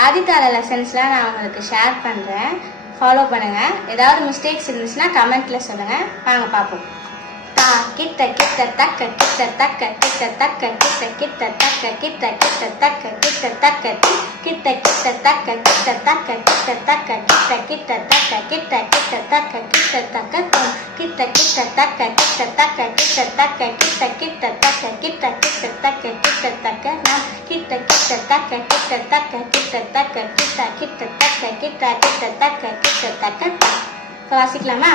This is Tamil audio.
ஆதித்தார லெசன்ஸ்லாம் நான் உங்களுக்கு ஷேர் பண்ணுறேன், ஃபாலோ பண்ணுங்கள். ஏதாவது மிஸ்டேக்ஸ் இருந்துச்சுன்னா கமெண்ட்டில் சொல்லுங்கள். வாங்க பார்ப்போம். தா கிட்ட கிட்ட தக்க கிட்ட தக்க கிட்ட தக்க கிட்ட கிட்ட தக்க கிட்ட கிட்ட தக்க கிட்ட தக்க கிட்ட கிட்ட தக்க கிட்ட தக்க கிட்ட தக்க கிட்ட கிட்ட தக்க கிட்ட கிட்ட தக்க கிட்ட தக்க கிட்ட கிட்ட தக்க கிட்ட தக்க கிட்ட தக்க கிட்ட கிட்ட தக்க கிட்ட கிட்ட தக்க கிட்ட தக்க நாம் கிட்ட கிட்ட தக்க கிட்ட தக்க கிட்ட தக்க கிட்ட கிட்ட தக்க கிட்ட கிட்ட தக்க கிட்ட தக்க வாசிக்கலாமா?